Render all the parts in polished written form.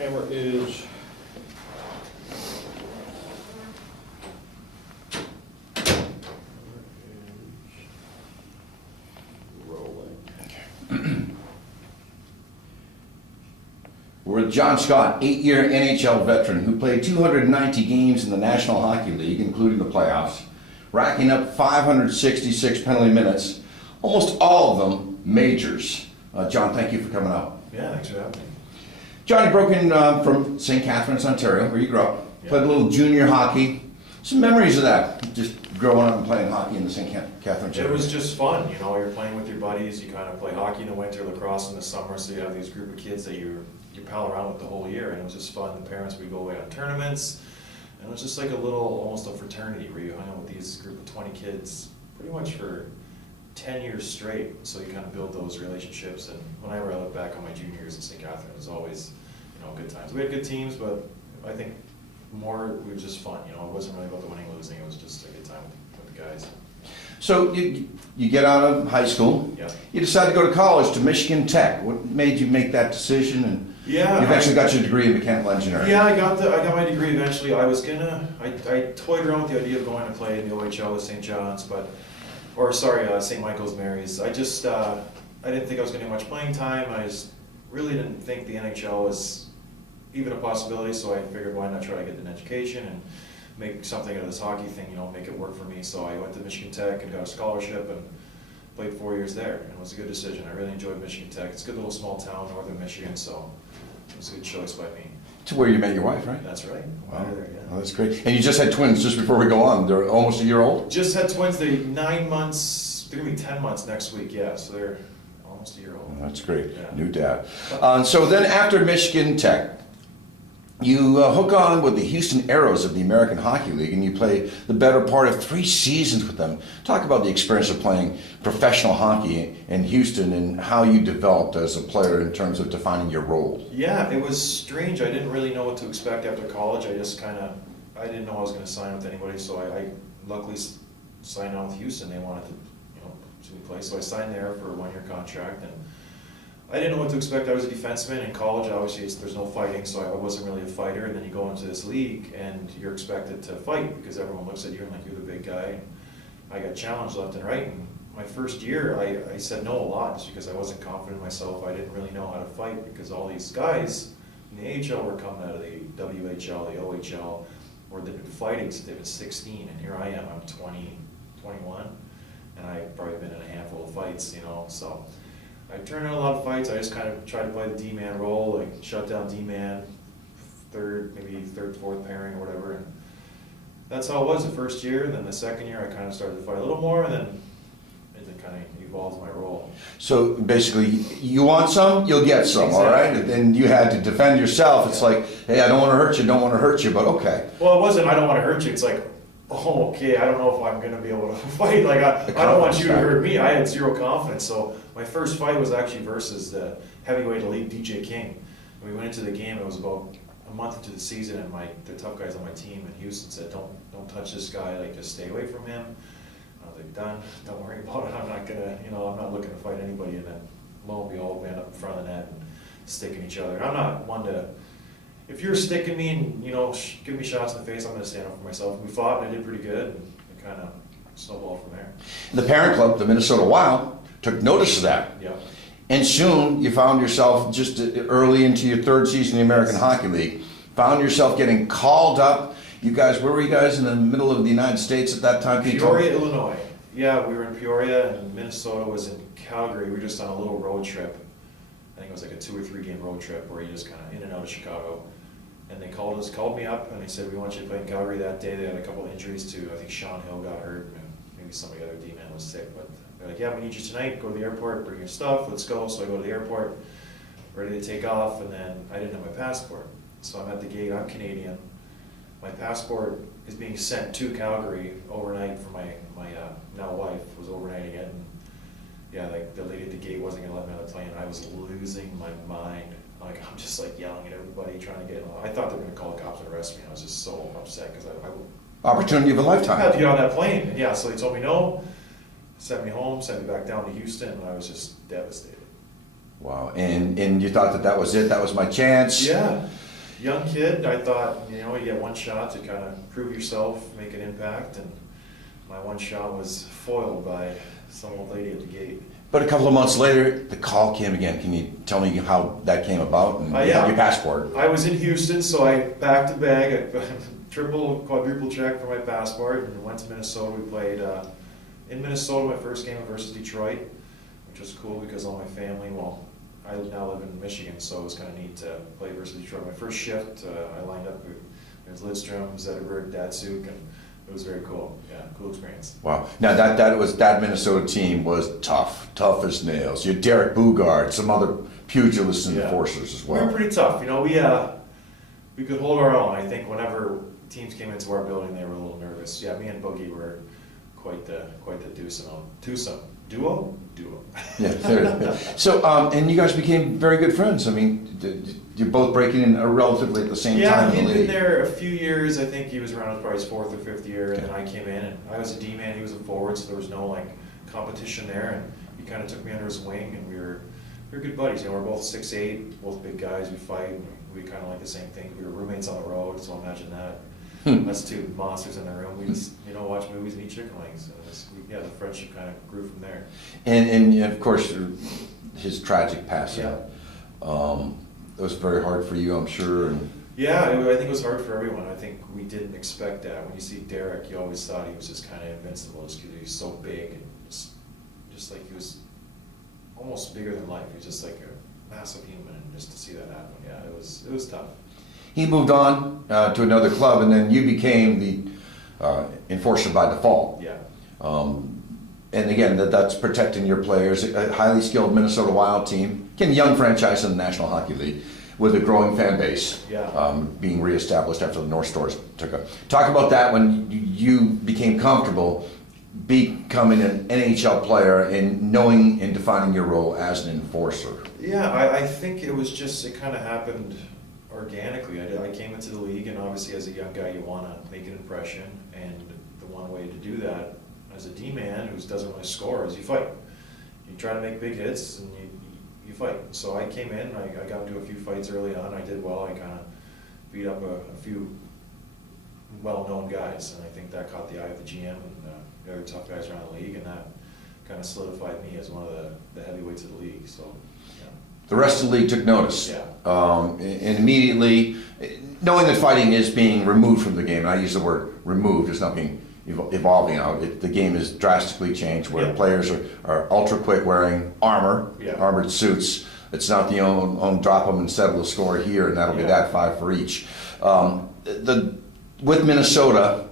Camera is rolling. We're with John Scott, 8-year NHL veteran who played 290 games in the National Hockey League, including the playoffs, racking up 566 penalty minutes, almost all of them majors. John, thank you for coming out. Yeah, thanks for having me. Johnny broke in from St. Catharines, Ontario, where you grew up. Yeah. Played a little junior hockey. Some memories of that, just growing up and playing hockey in the St. Catharines It area. was just fun, you know, you're playing with your buddies, you kind of play hockey in the winter, lacrosse in the summer, so you have these group of kids that you pal around with the whole year, and it was just fun. The parents would go away on tournaments, and it was just like a little, almost a fraternity where you hung out with these group of 20 kids pretty much for 10 years straight, so you kind of build those relationships. And whenever I look back on my junior years in St. Catharines, it was always, you know, good times. We had good teams, but I think more, it was just fun, you know, it wasn't really about the winning, losing, it was just a good time with the guys. So you get out of high school. Yeah. You decide to go to college to Michigan Tech. What made you make that decision? And Yeah, you eventually got your degree in mechanical engineering. Yeah, I got my degree eventually. I toyed around with the idea of going to play in the OHL with St. John's, St. Michael's Mary's. I didn't think I was going to get much playing time. I just really didn't think the NHL was even a possibility, so I figured why not try to get an education and make something out of this hockey thing, you know, make it work for me. So I went to Michigan Tech and got a scholarship and played 4 years there, and it was a good decision. I really enjoyed Michigan Tech. It's a good little small town, northern Michigan, so it was a good choice by me. To where you met your wife, right? That's right. Wow. There, yeah. Oh, that's great. And you just had twins just before we go on. They're almost a year old? Just had twins. They're 9 months, they're gonna be 10 months next week, yeah, so they're almost a year old. Oh, that's great. Yeah. New dad. So then after Michigan Tech, you hook on with the Houston Aeros of the American Hockey League, and you play the better part of 3 seasons with them. Talk about the experience of playing professional hockey in Houston and how you developed as a player in terms of defining your role. Yeah, it was strange. I didn't really know what to expect after college. I didn't know I was gonna sign with anybody, so I luckily signed on with Houston. They wanted to, you know, see me play, so I signed there for a 1-year contract, and I didn't know what to expect. I was a defenseman in college. Obviously, there's no fighting, so I wasn't really a fighter. And then you go into this league, and you're expected to fight because everyone looks at you and like you're the big guy. And I got challenged left and right. And my first year, I said no a lot just because I wasn't confident in myself. I didn't really know how to fight because all these guys in the AHL were coming out of the WHL, the OHL, where they've been fighting since they've been 16. And here I am, I'm 20, 21, and I've probably been in a handful of fights, you know, so. I turned in a lot of fights. I just kind of tried to play the D-man role, like shut down D-man, maybe third, fourth pairing or whatever. And that's how it was the first year. And then the second year, I kind of started to fight a little more, and then it kind of evolved my role. So basically, you want some, you'll get some, Exactly. all right? And then you had to defend yourself. It's like, hey, I don't want to hurt you, but okay. Well, it wasn't I don't want to hurt you. It's like, oh, okay, I don't know if I'm going to be able to fight. Like, I don't want you to hurt me. I had zero confidence. So my first fight was actually versus the heavyweight elite DJ King. And we went into the game. It was about a month into the season, and the tough guys on my team in Houston said, don't touch this guy. Like, just stay away from him. I was like, done. Don't worry about it. I'm not gonna, you know, I'm not looking to fight anybody. And then lo and behold, we end up in front of the net and sticking each other. And I'm not one to. If you're sticking me and, you know, give me shots in the face, I'm going to stand up for myself. We fought, and I did pretty good, and it kind of snowballed from there. The parent club, the Minnesota Wild, took notice of that. Yeah. And soon you found yourself just early into your 3rd season in the American Hockey League, found yourself getting called up. You guys, where were you guys in the middle of the United States at that time? Peoria, Illinois. Yeah, we were in Peoria, and Minnesota was in Calgary. We were just on a little road trip. I think it was like a 2 or 3 game road trip where you just kind of in and out of Chicago. And they called me up, and they said, we want you to play in Calgary that day. They had a couple of injuries too. I think Sean Hill got hurt, and maybe some of the other D-man was sick. But they're like, yeah, we need you tonight. Go to the airport, bring your stuff, let's go. So I go to the airport, ready to take off, and then I didn't have my passport. So I'm at the gate, I'm Canadian. My passport is being sent to Calgary overnight for my now wife was overnighting it. And yeah, like the lady at the gate wasn't gonna let me on the plane. I was losing my mind. Like, I'm just like yelling at everybody, trying to get in. I thought they were going to call the cops and arrest me. I was just so upset because I Opportunity of a had lifetime. to get on that plane. And yeah, so they told me no, sent me home, sent me back down to Houston, and I was just devastated. Wow. And you thought that was it? That was my chance? Yeah. young kid, I thought, you know, you get one shot to kind of prove yourself, make an impact, and my one shot was foiled by some old lady at the gate. But a couple of months later, the call came again. Can you tell me how that came about and Yeah. your passport? I was in Houston, so I packed a bag, I triple, quadruple checked for my passport, and went to Minnesota. We played in Minnesota my first game versus Detroit, which was cool because all my family, well, I now live in Michigan, so it was kind of neat to play versus Detroit. My first shift, I lined up with Lidstrom, Zetterberg, Datsuk, and it was very cool. Yeah, cool experience. Wow. Now that Minnesota team was tough as nails. You had Derek Bugard, some other pugilists and enforcers as well. We were pretty tough. You know, we could hold our own. I think whenever teams came into our building, they were a little nervous. Yeah, me and Boogie were quite the duo. Yeah. There. So, and you guys became very good friends. I mean, you're both breaking in relatively at the same time in the he'd been league. there a few years. I think he was around probably his fourth or fifth year, and then I came in, and I was a D-man, he was a forward, so there was no like competition there, and he kind of took me under his wing, and we were good buddies. You know, we're both 6'8", both big guys. We fight. And we kind of like the same thing. We were roommates on the road, so imagine that. That's two monsters in the room. We just, you know, watch movies and eat chicken wings. And the friendship kind of grew from there. And of course, his tragic passing. Yeah. It was very hard for you, I'm sure. And Yeah, I think it was hard for everyone. I think we didn't expect that. When you see Derek, you always thought he was just kind of invincible just because he's so big and just like he was almost bigger than life. He was just like a massive human, and just to see that happen, yeah, it was tough. he moved on to another club, and then you became the enforcer by default. Yeah. And again, that's protecting your players. A highly skilled Minnesota Wild team, again, young franchise in the National Hockey League, with a growing fan base, being reestablished after the North Stars took up. Talk about that when you became comfortable becoming an NHL player and knowing and defining your role as an enforcer. Yeah, I think it was just, it kind of happened organically. I came into the league, and obviously as a young guy you want to make an impression, and the one way to do that as a D-man who doesn't really score is you fight. You try to make big hits and you fight. So I came in, I got into a few fights early on, I did well, I kind of beat up a few well-known guys, and I think that caught the eye of the GM and the other tough guys around the league, and that kind of solidified me as one of the heavyweights of the league. So, yeah. The rest of the league took notice. Yeah. And immediately, knowing that fighting is being removed from the game, and I use the word removed, it's not being evolving out. The game is drastically changed where players are ultra quick wearing armor, armored suits. It's not the own drop them and settle the score here, and that'll be that 5 for each. With Minnesota,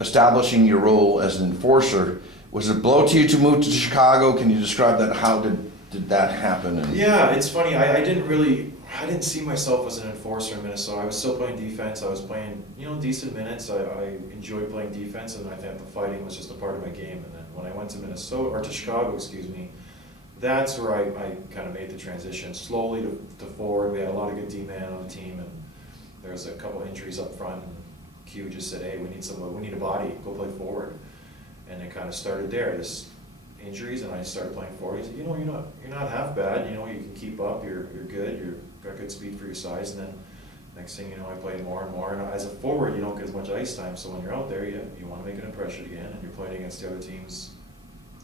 establishing your role as an enforcer, was it a blow to you to move to Chicago? Can you describe that? How did that happen? And yeah, it's funny. I didn't see myself as an enforcer in Minnesota. I was still playing defense. I was playing, decent minutes. I enjoyed playing defense, and I thought the fighting was just a part of my game. And then when I went to Chicago, that's where I kind of made the transition slowly to forward. We had a lot of good D-man on the team, and there was a couple injuries up front. And Q just said, "Hey, we need a body. Go play forward." And it kind of started there. This injuries, and I started playing forward. He said, "You're not half bad. You can keep up. You're good. You've got good speed for your size." And then next thing you know, I played more and more. And as a forward, you don't get as much ice time. So when you're out there, you want to make an impression again, and you're playing against the other team's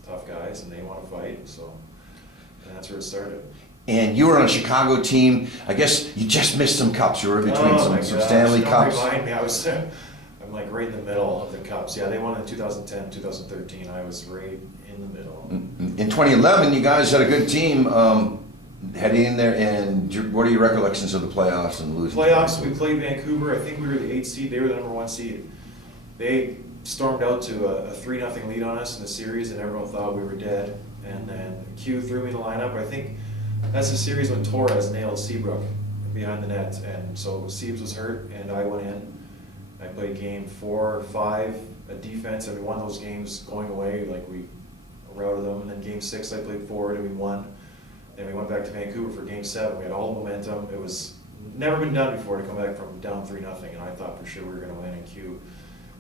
tough guys, and they want to fight. So and that's where it started. And you were on a Chicago team. I guess you just missed some cups. You were in between some Stanley Cups. Don't remind me. I'm like right in the middle of the cups. Yeah, they won in 2010, 2013. I was right in the middle. In 2011, you guys had a good team heading in there. And what are your recollections of the playoffs and losing? Playoffs, we played Vancouver. I think we were the 8th seed. They were the number 1 seed. They stormed out to a 3-0 lead on us in the series, and everyone thought we were dead. And then Q threw me in the lineup. I think that's the series when Torres nailed Seabrook behind the net, and so Seabs was hurt, and I went in. I played game 4, 5 at defense, and we won those games going away. Like we routed them, and then game 6 I played forward, and we won. Then we went back to Vancouver for game 7. We had all the momentum. It was never been done before to come back from down 3-0, and I thought for sure we were going to win. And Q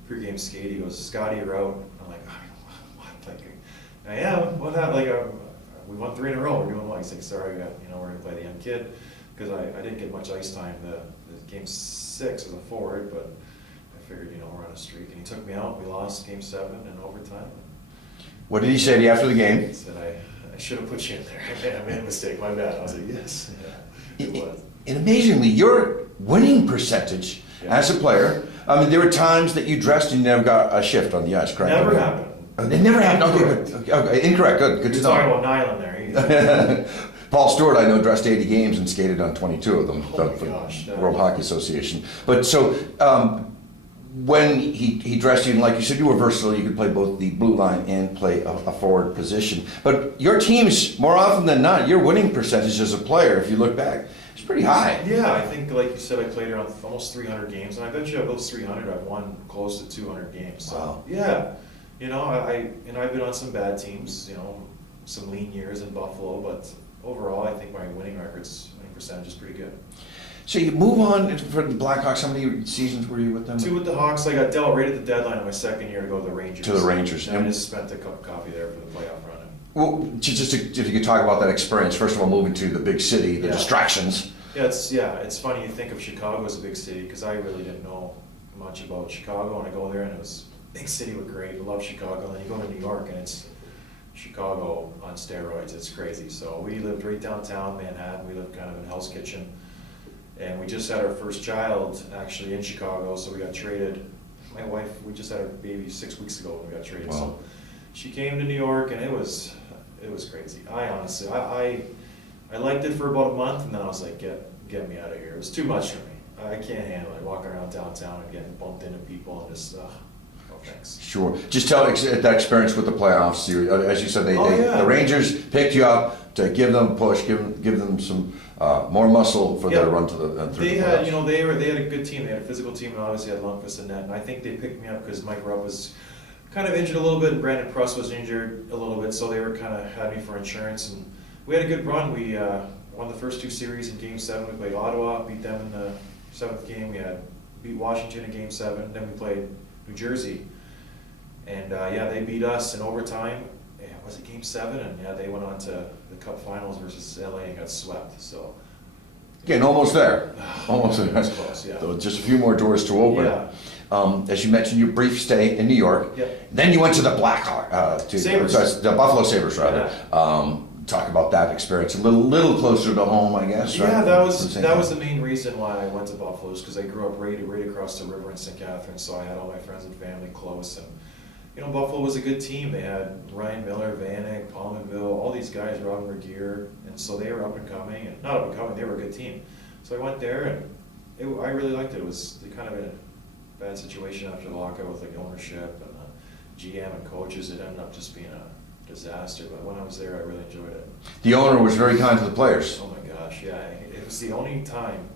pre-game skate, he goes, "Scotty, you're out." I'm like, "What?" Like, "Yeah, what happened?" Like, we won 3 in a row. We're doing well. He's like, "Sorry, we're going to play the young kid." because I didn't get much ice time the game 6 as a forward, but I figured, you know, we're on a streak, and he took me out. We lost game 7 in overtime. What did he say to you after the He game? said, I should have put you in there. I made a mistake, my bad. I was like, yes. Yeah, it was. And amazingly, your winning percentage as a player, I mean, there were times that you dressed and you never got a shift on the ice, correct? Never happened. It never happened. Okay, incorrect. Good to You're know. talking about Nyland there. Paul Stewart, I know, dressed 80 games and skated on 22 of them Oh my for gosh, the World Hockey Association. But so when he dressed you, and like you said, you were versatile. You could play both the blue line and play a forward position. But your teams, more often than not, your winning percentage as a player, if you look back, is pretty high. Yeah, I think, like you said, I played around almost 300 games, and I bet you of those 300, I've won close to 200 games. So, Wow. yeah, you know, I've been on some bad teams, you know, some lean years in Buffalo, but overall, I think my winning percentage is pretty good. So you move on for the Blackhawks. How many seasons were you with them? 2 with the Hawks. I got dealt right at the deadline of my second year to go to the Rangers. To the Rangers. And I just spent a cup of coffee there for the playoff run. Well, if you could talk about that experience. First of all, moving to the big city, the Yeah. distractions. Yeah, it's funny you think of Chicago as a big city, because I really didn't know much about Chicago, and I go there and it was big city, looked great. I love Chicago. And then you go to New York and it's Chicago on steroids. It's crazy. So we lived right downtown Manhattan. We lived kind of in Hell's Kitchen, and we just had our first child actually in Chicago. So we got traded. My wife, we just had our baby 6 weeks ago when we got traded. Wow. So she came to New York, and it was crazy. I honestly, I liked it for about a month, and then I was like, get me out of here. It was too much for me. I can't handle it. Walking around downtown and getting bumped into people and just, no thanks. Sure. Just tell that experience with the playoffs. As you said, Yeah. the Rangers picked you up to give them a push, give them some more muscle for their run to the through They the had, playoffs. you know, they had a good team. They had a physical team, and obviously had Lundqvist and net. And I think they picked me up because Mike Rupp was kind of injured a little bit, and Brandon Pruss was injured a little bit, so they were kind of had me for insurance. And we had a good run. We won the first 2 series in Game 7. We played Ottawa, beat them in the 7th game. We had beat Washington in Game 7. Then we played New Jersey, and they beat us in overtime. Yeah, was it Game 7? And yeah, they went on to the Cup Finals versus LA and got swept. So Getting almost there. Almost there. That's close, yeah. So just a few more doors to open. Yeah. As you mentioned, your brief stay in New York. Yep. Then you went to the Blackhawks, Sabres. the Buffalo Sabres, rather. Talk about that experience a little closer to home, I guess. Yeah, right? that was the main reason why I went to Buffalo, is because I grew up right across the river in St. Catharines, so I had all my friends and family close. And you know, Buffalo was a good team. They had Ryan Miller, Vanek, Palmerville, all these guys, Robin Regier, and so they were up and coming, and not up and coming, they were a good team. So I went there, and I really liked it. It was kind of in a bad situation after the lockout with like ownership and the GM and coaches. It ended up just being a disaster, but when I was there, I really enjoyed it. The owner was very kind to the players. Oh my gosh, yeah. It was the only time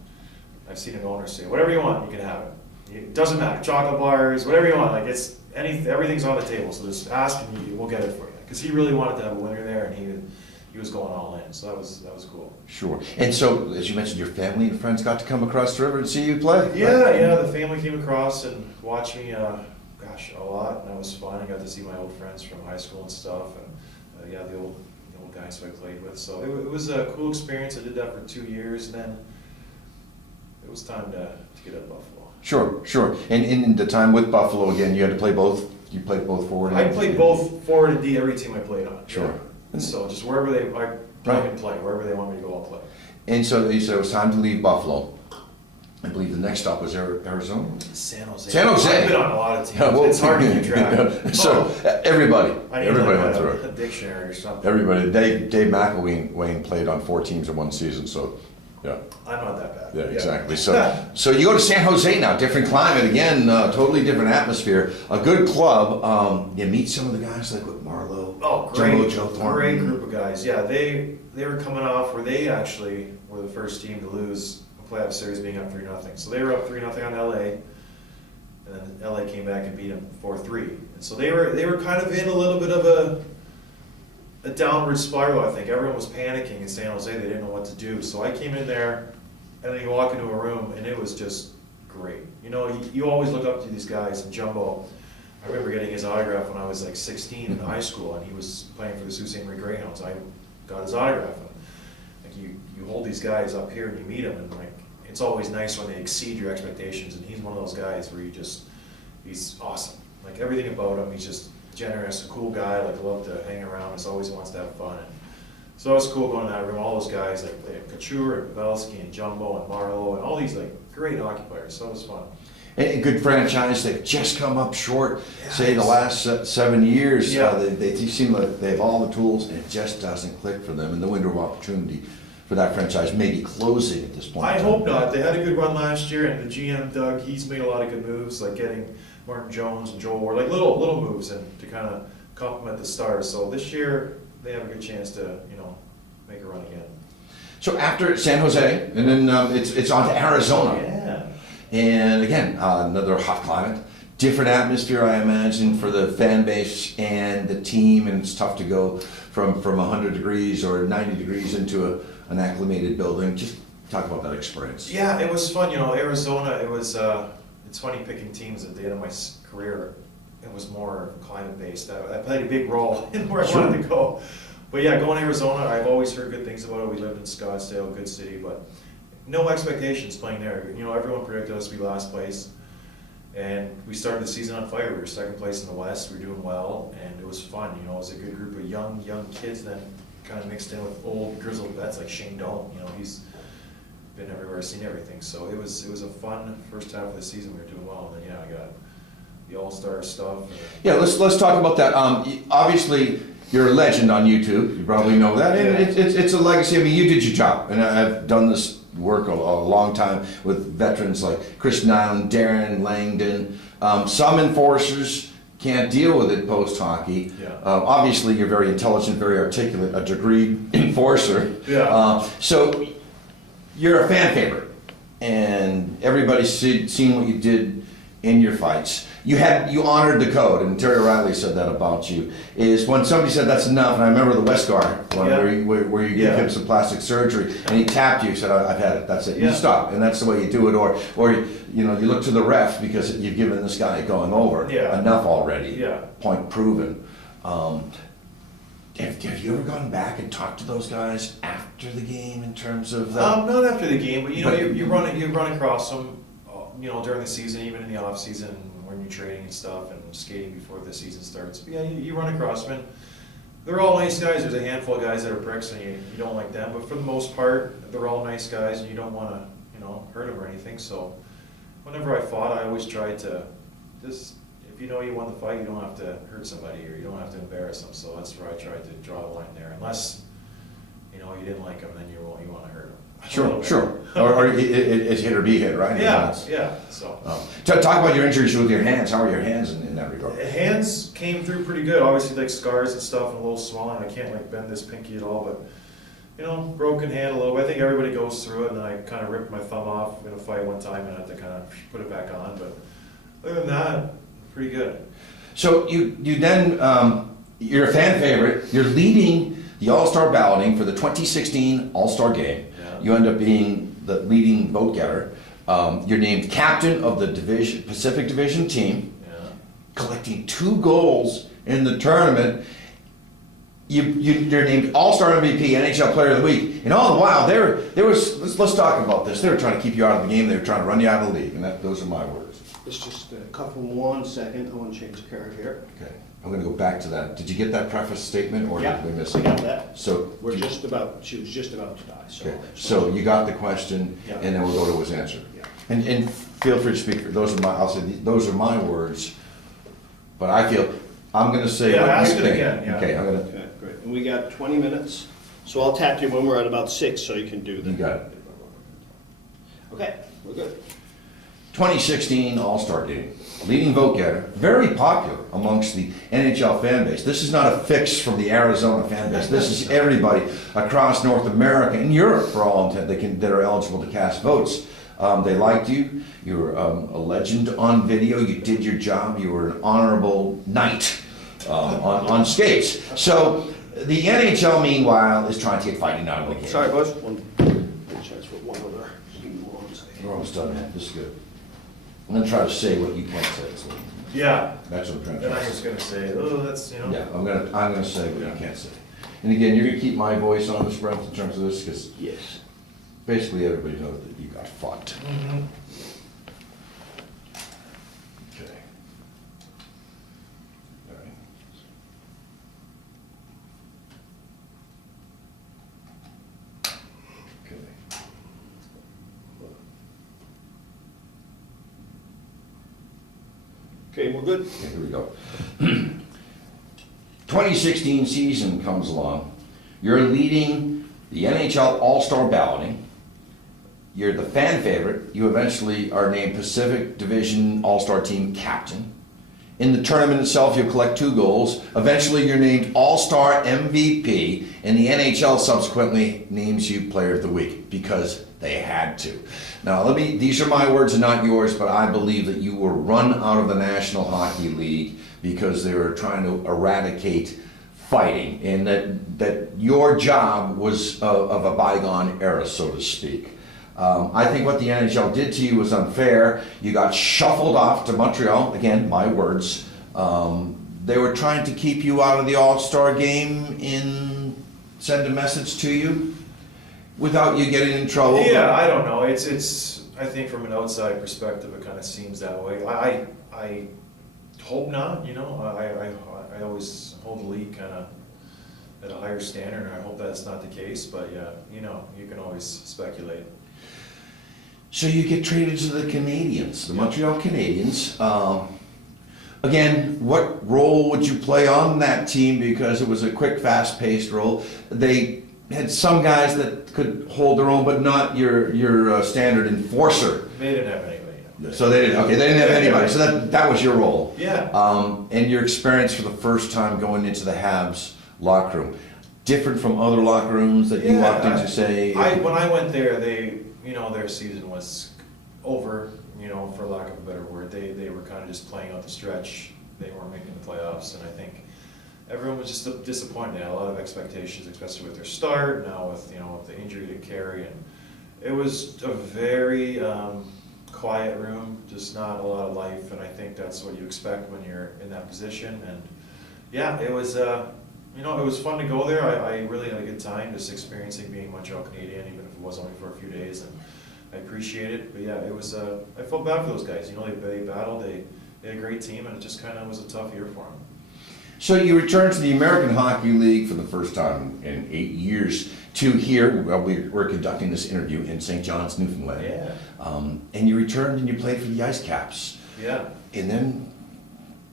I've seen an owner say, whatever you want, you can have it. It doesn't matter, chocolate bars, whatever you want. Like everything's on the table, so just ask and we'll get it for you. Because he really wanted to have a winner there, and he was going all in, so that was cool. Sure. And so, as you mentioned, your family and friends got to come across the river and see you play. Yeah, the family came across and watched me, a lot, and that was fun. I got to see my old friends from high school and stuff, and the old guys who I played with. So it was a cool experience. I did that for 2 years, and then it was time to get out of Buffalo. Sure. And in the time with Buffalo, again, you had to play both. You played both forward. I played both forward and D every team I played on. Sure. Yeah. So just wherever I can play, wherever they want me to go, I'll play. And so you said it was time to leave Buffalo. I believe the next stop was Arizona. San Jose. San Jose. I've been on a lot of teams. Yeah, well, it's hard to keep track. So everybody I need went through it. a dictionary or something. Everybody. Dave McElwain played on 4 teams in 1 season, so yeah. I'm not that bad. Yeah, exactly. So you go to San Jose now, different climate again, totally different atmosphere. A good club. You meet some of the guys like with Marlowe, Oh, Jumbo great, Joe Thornton. great group of guys. Yeah, they were coming off where they actually were the first team to lose a playoff series, being up 3-0. So they were up 3-0 on LA, and then LA came back and beat them 4-3. And so they were kind of in a little bit of a downward spiral. I think everyone was panicking in San Jose. They didn't know what to do. So I came in there, and then you walk into a room, and it was just great. You know, you always look up to these guys. And Jumbo, I remember getting his autograph when I was like 16 in high school, and he was playing for the Sault Ste. Marie Greyhounds. I got his autograph. like you hold these guys up here and you meet them, and like, it's always nice when they exceed your expectations, and he's one of those guys where he's awesome. Like, everything about him, he's just generous, a cool guy, like, love to hang around, just always wants to have fun. And so it was cool going in that room, all those guys, like Couture and Pavelski and Jumbo and Marlowe and all these like great occupiers, so it was fun. A good franchise, they've just come up short, Yeah, say the last 7 years. Yeah. They seem like they have all the tools, and it just doesn't click for them. And the window of opportunity for that franchise may be closing at this point. I hope not. They had a good run last year, and the GM Doug, he's made a lot of good moves, like getting Martin Jones and Joel Ward, like little moves, and to kind of complement the stars. So this year they have a good chance to make a run again. So after San Jose, and then it's on to Arizona. Yeah. And again, another hot climate, different atmosphere, I imagine, for the fan base and the team, and it's tough to go from 100 degrees or 90 degrees into an acclimated building. Just talk about that experience. Yeah, it was fun. Arizona, it was, it's funny picking teams at the end of my career. It was more climate-based. I played a big role in where I wanted to go. But yeah, going to Arizona, I've always heard good things about it. We lived in Scottsdale, good city, but no expectations playing there. Everyone predicted us to be last place, and we started the season on fire. We were second place in the West. We were doing well, and it was fun. It was a good group of young kids, then kind of mixed in with old grizzled vets like Shane Dolan. He's been everywhere, seen everything. So it was a fun first half of the season. We were doing well, and then I got the All-Star stuff. Yeah, let's talk about that. Obviously, you're a legend on YouTube. You probably know that, and it's a legacy. I mean, you did your job, and I've done this work a long time with veterans like Chris Nyland, Darren Langdon. Some enforcers can't deal with it post-hockey. Yeah. Obviously, you're very intelligent, very articulate, a degreed enforcer. Yeah. So you're a fan favorite, and everybody's seen what you did in your fights. You honored the code, and Terry Riley said that about you, is when somebody said that's enough, and I remember the Westgar one where you gave him some plastic surgery, and he tapped you, said, I've had it, that's it, you stop, and that's the way you do it, or you look to the ref because you've given this guy going over, enough already, point proven. Have you ever gone back and talked to those guys after the game in terms of that? Not after the game, but you run across them, during the season, even in the off season, when you're training and stuff and skating before the season starts. But yeah, you run across them. And they're all nice guys. There's a handful of guys that are pricks and you don't like them, but for the most part, they're all nice guys and you don't want to, hurt them or anything. So whenever I fought, I always tried to just, if you won the fight, you don't have to hurt somebody or you don't have to embarrass them. So that's where I tried to draw the line there. Unless, you didn't like them, then you want to hurt them. Sure. Or it's hit or be hit, right? Yeah. So. Talk about your injuries with your hands. How are your hands in that regard? Hands came through pretty good. Obviously, like scars and stuff, and a little swelling. I can't bend this pinky at all, but broken hand a little bit. I think everybody goes through it, and then I kind of ripped my thumb off in a fight one time, and I had to kind of put it back on. But other than that, pretty good. So you then you're a fan favorite. You're leading the All-Star balloting for the 2016 All-Star Game. Yeah. You end up being the leading vote getter. You're named captain of the Pacific Division team, collecting 2 goals in the tournament. You're named All-Star MVP, NHL Player of the Week, and all the while there was. Let's talk about this. They were trying to keep you out of the game. They were trying to run you out of the league, and those are my words. It's just a couple 1 second. I want to change the card here. Okay, I'm going to go back to that. Did you get that preface statement, or did we miss it? I got that. So she was just about to die. So, okay. So you got the question, and then we'll go to his answer. Yeah. And feel free to speak. I'll say those are my words, but I feel I'm going to say what ask you it think. again. Yeah. Okay, I'm going to. Okay, great. And we got 20 minutes. So I'll tap you when we're at about 6, so you can do that. You got it. Okay, we're good. 2016 All-Star Game. Leading vote getter, very popular amongst the NHL fan base. This is not a fix from the Arizona fan base. This is everybody across North America and Europe, for all intent, that are eligible to cast votes. They liked you. You were a legend on video. You did your job. You were an honorable knight on skates. So the NHL, meanwhile, is trying to get fighting out of the game. Sorry, boys. One chance for one other. We're almost done, man. This is good. I'm going to try to say what you can't say. So Yeah. that's what I'm trying to And say. I was going to say, that's. Yeah, I'm gonna say what you can't say. And again, you're gonna keep my voice on this, Brent, in terms of this, because Yes. basically everybody knows that you got fucked. Mhm. Okay. All right. Okay. Okay, we're good? Okay, here we go. 2016 season comes along. You're leading the NHL All-Star balloting. You're the fan favorite. You eventually are named Pacific Division All-Star Team captain. In the tournament itself, you'll collect 2 goals. Eventually, you're named All-Star MVP, and the NHL subsequently names you Player of the Week because they had to. Now, these are my words and not yours, but I believe that you were run out of the National Hockey League because they were trying to eradicate fighting, and that your job was of a bygone era, so to speak. I think what the NHL did to you was unfair. You got shuffled off to Montreal. Again, my words. They were trying to keep you out of the All-Star game and send a message to you without you getting in trouble. Yeah, I don't know. It's. I think from an outside perspective, it kind of seems that way. I hope not. You know, I always hold the league kind of at a higher standard, and I hope that's not the case. But yeah, you know, you can always speculate. So you get traded to the Canadiens, the Montreal Canadiens. Again, what role would you play on that team? Because it was a quick, fast-paced role. They had some guys that could hold their own, but not your standard enforcer. They didn't have anybody. No. So they didn't. Okay, they didn't have anybody. So that was your role. Yeah. And your experience for the first time going into the Habs locker room, different from other locker rooms that you walked into. Say, when I went there, their season was over, for lack of a better word. They were kind of just playing out the stretch. They weren't making the playoffs, and I think everyone was just disappointed. They had a lot of expectations, especially with their start, now with the injury to Carey, and it was a very quiet room, just not a lot of life, and I think that's what you expect when you're in that position. And yeah, it was it was fun to go there. I really had a good time just experiencing being Montreal Canadian, even if it was only for a few days, and I appreciate it. But yeah, it was. I felt bad for those guys. They battled. They had a great team, and it just kind of was a tough year for them. So you returned to the American Hockey League for the first time in 8 years. To here, we're conducting this interview in St. John's, Newfoundland. Yeah. And you returned and you played for the Ice Caps. Yeah. And then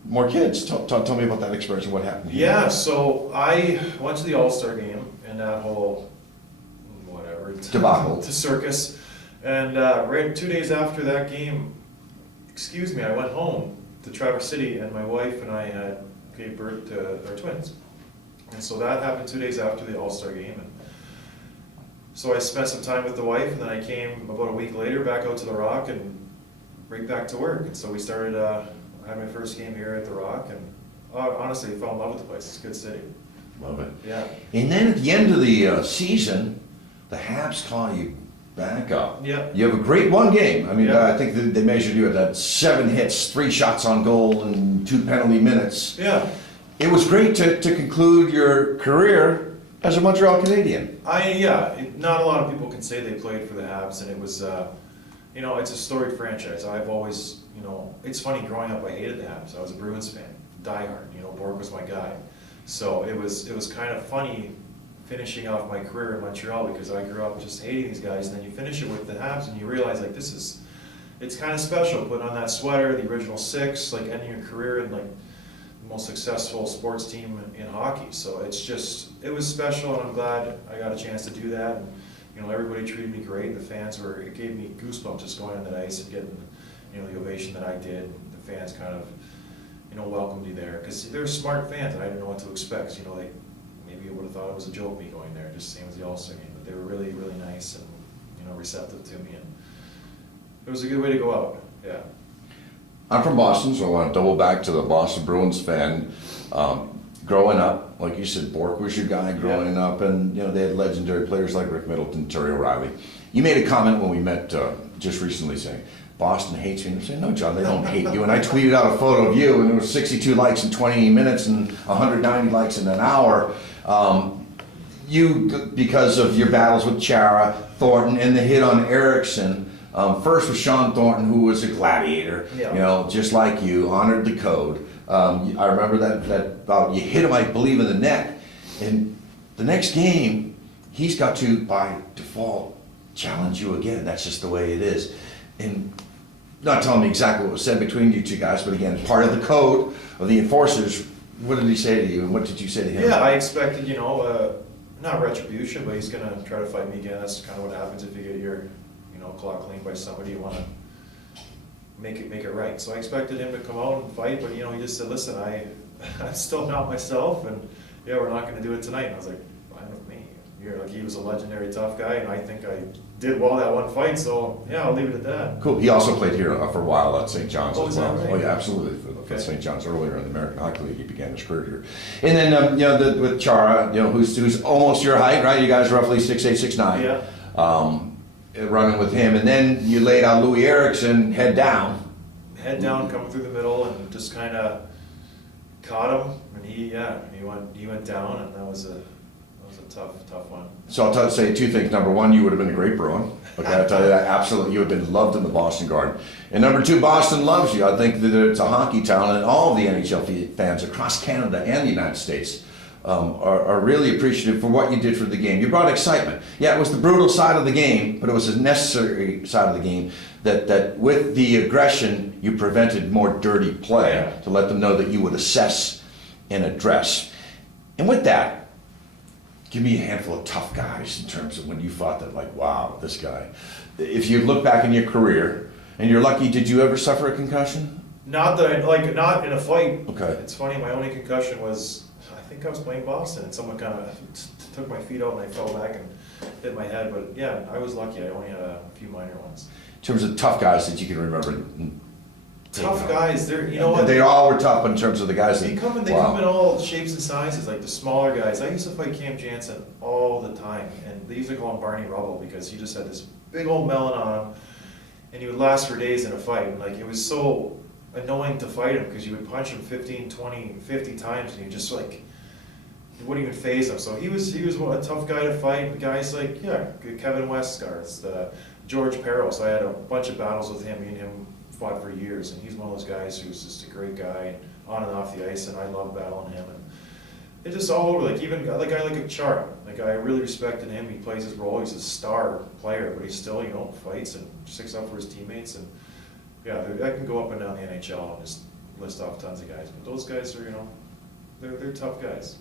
more kids. Tell me about that experience and what happened here. Yeah, so I went to the All-Star game and that whole, whatever, Debacle. to circus. And right 2 days after that game, I went home to Traverse City, and my wife and I gave birth to our twins. And so that happened 2 days after the All-Star game. And so I spent some time with the wife, and then I came about a week later back out to the Rock and right back to work. And so we started, I had my first game here at the Rock, and honestly, I fell in love with the place. It's a good city. Love it. Yeah. And then at the end of the season, the Habs call you back up. Yeah. You have a great one game. I mean, Yeah. I think they measured you at 7 hits, 3 shots on goal, and 2 penalty minutes. Yeah. It was great to conclude your career as a Montreal Canadian. Not a lot of people can say they played for the Habs, and it was, it's a storied franchise. I've always, it's funny, growing up I hated the Habs. I was a Bruins fan, diehard, Borg was my guy. So it was kind of funny finishing off my career in Montreal, because I grew up just hating these guys, and then you finish it with the Habs and you realize it's kind of special, putting on that sweater, the original 6, like ending your career in like the most successful sports team in hockey. So it was special, and I'm glad I got a chance to do that. And everybody treated me great. The fans it gave me goosebumps just going on that ice and getting the ovation that I did. The fans kind of welcomed me there, because they're smart fans, and I didn't know what to expect. Maybe I would have thought it was a joke me going there, just same as the All-Star game. But they were really, really nice and receptive to me, and it was a good way to go out. Yeah. I'm from Boston, so I want to double back to the Boston Bruins fan. Growing up, like you said, Bork was your guy growing up, and they had legendary players like Rick Middleton, Terry O'Reilly. You made a comment when we met just recently saying, Boston hates me. And I'm saying, no, John, they don't hate you. And I tweeted out a photo of you, and there was 62 likes in 20 minutes and 190 likes in an hour. you, because of your battles with Chara, Thornton, and the hit on Erickson, first with Sean Thornton, who was a gladiator, Yeah. you know, just like you, honored the code. I remember that you hit him, I believe, in the neck, and the next game, he's got to, by default, challenge you again. That's just the way it is. And not telling me exactly what was said between you two guys, but again, part of the code of the enforcers. What did he say to you, and what did you say to him? Yeah, I expected, you know, not retribution, but he's gonna try to fight me again. That's kind of what happens if you get your, you know, claw cleaned by somebody. You wanna make it right. So I expected him to come out and fight, but you know, he just said, listen, I'm still not myself, and yeah, we're not gonna do it tonight. And I was like, fine with me. You're like, he was a legendary tough guy, and I think I did well that one fight, so yeah, I'll leave it at that. Cool. He also played here for a while at St. John's Oh, as is that well. right? Oh yeah, absolutely. For Okay. St. John's earlier in the American Hockey League, he began his career here. And then you know, with Chara, you know, who's almost your height, right? You guys roughly 6'8", 6'9". Yeah. Running with him, and then you laid out Louis Erickson head down. Head down, coming through the middle, and just kind of caught him, and he went down, and that was a tough one. So I'll say two things. Number one, you would have been a great Bruin. Okay, I'll tell you that, absolutely. You would have been loved in the Boston Garden. And number two, Boston loves you. I think that it's a hockey town, and all of the NHL fans across Canada and the United States are really appreciative for what you did for the game. You brought excitement. Yeah, it was the brutal side of the game, but it was a necessary side of the game that with the aggression, you prevented more dirty play Yeah. to let them know that you would assess and address. And with that, give me a handful of tough guys in terms of when you thought that, like, wow, this guy. If you look back in your career, and you're lucky, did you ever suffer a concussion? Not in a fight. Okay. It's funny, my only concussion was, I think I was playing Boston, and someone kind of took my feet out, and I fell back and hit my head, but yeah, I was lucky, I only had a few minor ones. In terms of tough guys that you can remember. Tough guys, they're, you know what? They all were tough in terms of the guys that. They come in all shapes and sizes, like the smaller guys. I used to fight Cam Jansen all the time, and they used to call him Barney Rubble because he just had this big old melon on him, and he would last for days in a fight. And like, it was so annoying to fight him because you would punch him 15, 20, 50 times, and you just like, it wouldn't even faze him. So he was a tough guy to fight. Guys like, yeah, Kevin Westgarth, George Perro. So I had a bunch of battles with him. Me and him fought for years, and he's one of those guys who's just a great guy on and off the ice, and I love battling him. And it's just all over. Like, even a guy like a Chara, like, I really respected him. He plays his role. He's a star player, but he still, you know, fights and sticks up for his teammates. And yeah, I can go up and down the NHL and just list off tons of guys, but those guys are, you know, they're tough guys.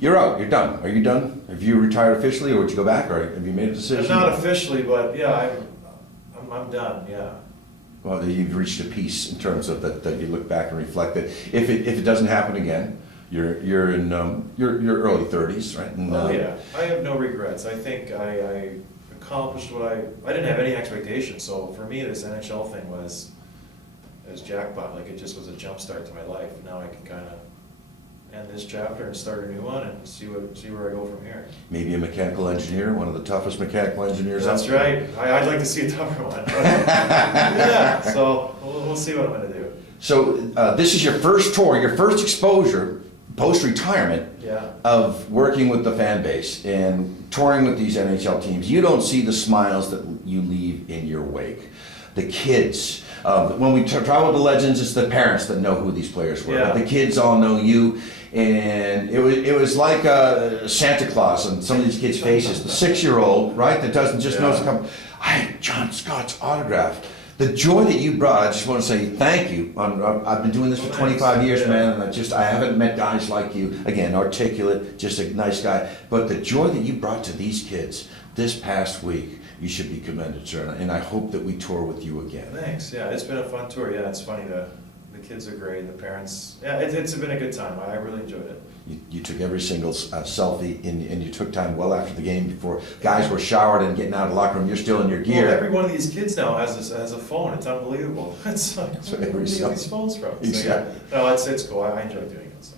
You're out. You're done. Are you done? Have you retired officially, or would you go back, or have you made a decision? Not officially, but yeah, I'm done. Yeah. Well, you've reached a peace in terms of that you look back and reflect that if it doesn't happen again, you're in your early 30s, right? And, Yeah, I have no regrets. I think I accomplished what I didn't have any expectations. So for me, this NHL thing was jackpot. Like, it just was a jump start to my life. Now I can kind of end this chapter and start a new one and see where I go from here. Maybe a mechanical engineer, one of the toughest mechanical engineers out That's there. right. I'd like to see a tougher one. But yeah, so we'll see what I'm going to do. So this is your first tour, your first exposure post-retirement Yeah. of working with the fan base and touring with these NHL teams. You don't see the smiles that you leave in your wake. The kids, when we travel with the legends, it's the parents that know who these players were. Yeah. But the kids all know you, and it was like Santa Claus on some of these kids' faces. The 6-year-old, right, that doesn't just know to come. I had John Scott's autograph. The joy that you brought, I just want to say thank you. I've been doing this for 25 years, man, and I haven't met guys like you. Again, articulate, just a nice guy. But the joy that you brought to these kids this past week, you should be commended, sir. And I hope that we tour with you again. Thanks. Yeah, it's been a fun tour. Yeah, it's funny. The kids are great. The parents. Yeah, it's been a good time. I really enjoyed it. You took every single selfie, and you took time well after the game before guys were showered and getting out of the locker room. You're still in your gear. Well, every one of these kids now has a phone. It's unbelievable. It's like, where do you get these phones from? Exactly. So, yeah. No, it's cool. I enjoy doing it. So.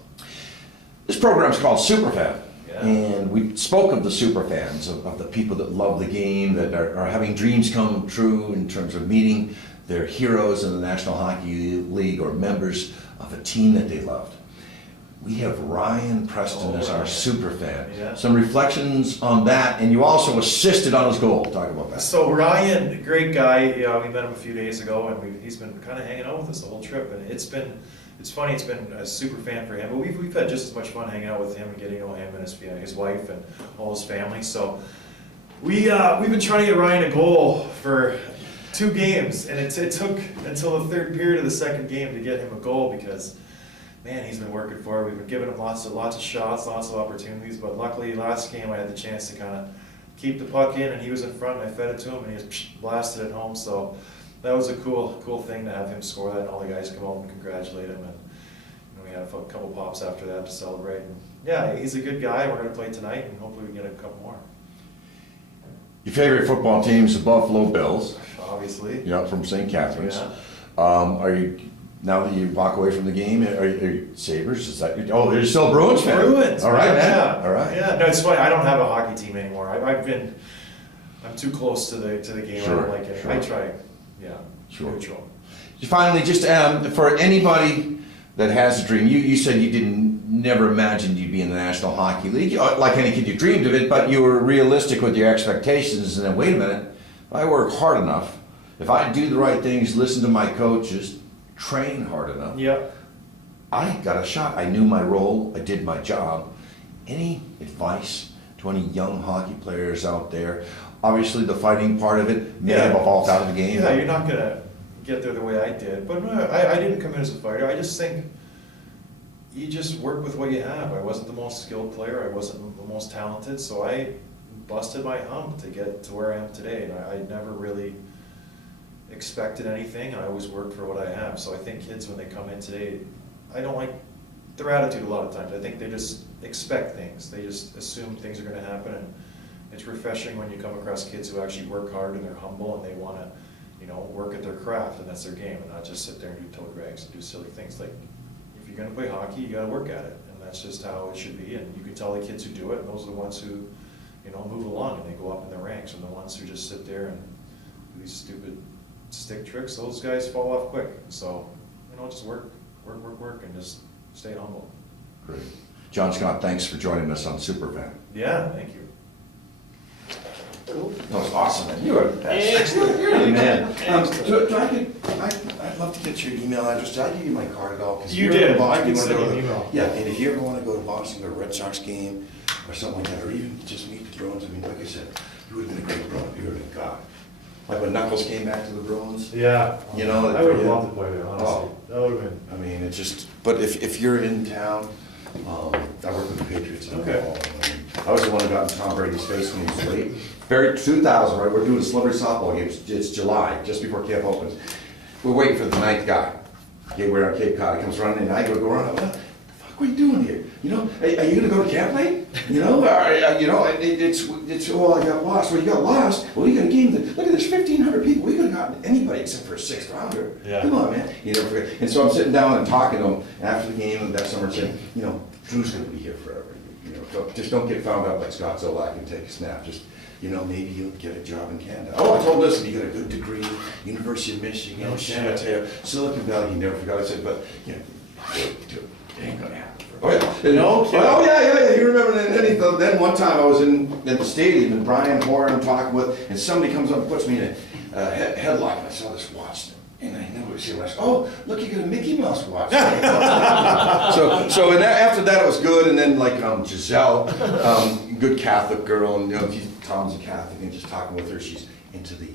This program's called Superfan. Yeah. And we spoke of the superfans, of the people that love the game, that are having dreams come true in terms of meeting their heroes in the National Hockey League or members of a team that they loved. we have Ryan Preston as our Ryan. super fan. Yeah. Some reflections on that, and you also assisted on his goal. Talk about that. So Ryan, great guy. Yeah, we met him a few days ago, and he's been kind of hanging out with us the whole trip. And it's funny. It's been a super fan for him, but we've had just as much fun hanging out with him and getting to know him and his wife and all his family. So we've been trying to get Ryan a goal for 2 games, and it took until the 3rd period of the 2nd game to get him a goal because, man, he's been working for it. We've been giving him lots of shots, lots of opportunities, but luckily last game I had the chance to kind of keep the puck in, and he was in front, and I fed it to him, and he just blasted it home. So that was a cool thing to have him score that, and all the guys come out and congratulate him, and we had a couple pops after that to celebrate. And yeah, he's a good guy. We're going to play tonight, and hopefully we can get a couple more. Your favorite football team is the Buffalo Bills. Obviously. Yeah, from St. Catharines. Yeah. Are you, now that you walk away from the game, are you Sabres? Is that oh, you're still a Bruins fan? Bruins. All right, man. Yeah. All right. Yeah. No, it's funny. I don't have a hockey team anymore. I'm too close to the game. Sure, I don't like it. sure. I try. Yeah. Sure. Neutral. Finally, just for anybody that has a dream, you said you never imagined you'd be in the National Hockey League. Like any kid, you dreamed of it, but you were realistic with your expectations. And then, wait a minute, if I work hard enough, if I do the right things, listen to my coaches, train hard enough, Yep. I got a shot. I knew my role. I did my job. Any advice to any young hockey players out there? Obviously, the fighting part of it may have evolved out of the game. Yeah, you're not gonna get there the way I did, but no, I didn't come in as a fighter. I just think you just work with what you have. I wasn't the most skilled player. I wasn't the most talented, so I busted my hump to get to where I am today. And I never really expected anything. I always worked for what I have. So I think kids, when they come in today, I don't like their attitude a lot of times. I think they just expect things. They just assume things are going to happen. And it's refreshing when you come across kids who actually work hard and they're humble and they want to, work at their craft and that's their game, and not just sit there and do tote rags and do silly things. Like, if you're going to play hockey, you got to work at it, and that's just how it should be. And you can tell the kids who do it, and those are the ones who, move along and they go up in the ranks, and the ones who just sit there and do these stupid stick tricks, those guys fall off quick. So, just work, and just stay humble. Great. John Scott, thanks for joining us on Superfan. Yeah, thank you. That was awesome, man. You were Excellent. You're the man. Excellent. I'd love to get your email address. Did I give you my card at all? 'Cause You if you're did. in Boston, I can you wanna send go you an to- email. Yeah, and if you ever want to go to Boston, go to a Red Sox game or something like that, or even just meet the Bruins, I mean, like I said, you would have been a great Bruin. You would have been God. Like when Knuckles came back to the Bruins. Yeah. I would have loved to play there, honestly. That would have been. I mean, it's just, but if you're in town, I work with the Patriots. And Okay. all, I was the one who got in Tom Brady's face when he was late. 2000, right? We're doing a celebrity softball game. It's July, just before camp opens. We're waiting for the 9th guy. Okay, we're on Cape Cod. He comes running in. I go around. What the fuck are you doing here? Are you gonna go to camp late? Well, I got lost. Well, you got lost. Well, you got a game. Look at this, 1,500 people. We could have gotten anybody except for a 6th rounder. Yeah. Come on, man. You never forget. And so I'm sitting down and talking to him after the game that summer, saying, Drew's gonna be here forever. Just don't get found out like Scott Zolak and take a snap. Just, maybe you'll get a job in Canada. Oh, I told him, you got a good degree, University of Michigan, No San shit. Mateo, Silicon Valley. He never forgot. I said, but it ain't gonna happen. Oh yeah. No kidding. Oh yeah. You remember that? Then one time I was in the stadium and Brian Hoare I'm talking with, and somebody comes up and puts me in a headlock, and I saw this watch. And I never see watch. Oh, look, you got a Mickey Mouse watch. so after that it was good, and then like Giselle, good Catholic girl, and Tom's a Catholic, and just talking with her, she's into the